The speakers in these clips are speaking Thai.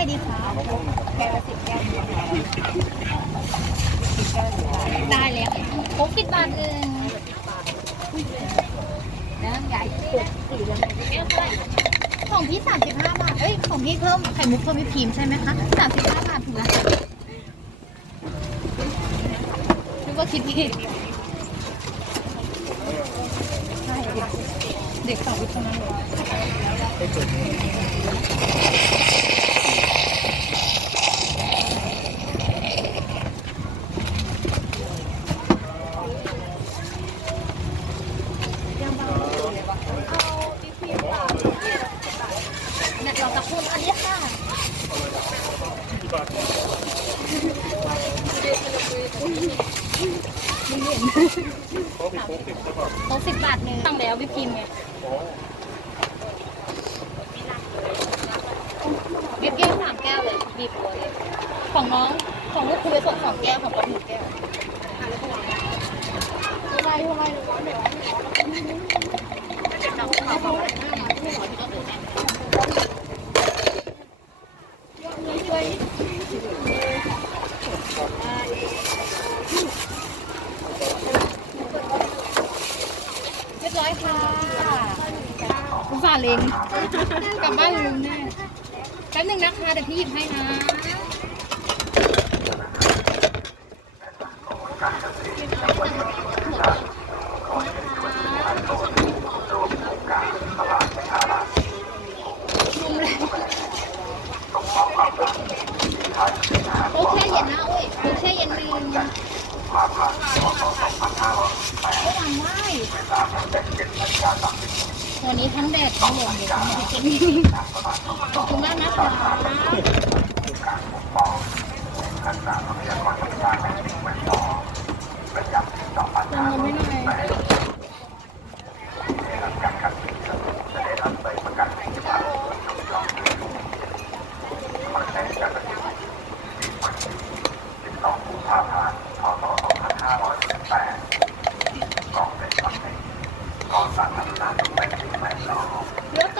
อะไรดีคะแก้วสิบแก้วได้แล้วโค้กสิบบาทเองน้ำใหญ่สุดสี่เดือนแก้วเท่าไปของพี่สามสิบห้าบาทเอ้ย ของพี่เพิ่มไข่มุกเพิ่มวิปครีมใช่ไหมคะสามสิบห้าบาทถูกไหมนึกว่าคิดผิดเด็กสาววิทย์ทั้งนั้นเลย นี่ยเราจะพูดอันนี้ค่ะต้องสิบบาทหนึ่งตั้งแล้ววิปครีมไงวิปแก้วสามแก้วเลยบีบเลยของน้องของลูกคุณไปส่งสองแก้วของป๊อปหนึ่งแก้วอะไรอะไรร้อนเดี๋ยวร้อนเดี๋ยวยบร้อยค่ะ อุตส่าเลงกลับบ้านลืมแน่แป๊บนึงนะคะเดี๋ยวพี่หยิบให้นะโอเคเย็นนะอุ้ยโอเคเย็นนึงเมื่อวานไห วันนี้ทั้งแดดทั้งลมเลยทั้งแดดขอบคุณมากนะคะยังไม่หน่อยเดี๋ยวก่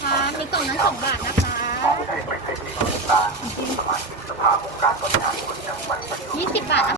ททุกอย่างเลยค่ะมีกล่องนั้น2บาทนะคะ20บาทนะคะ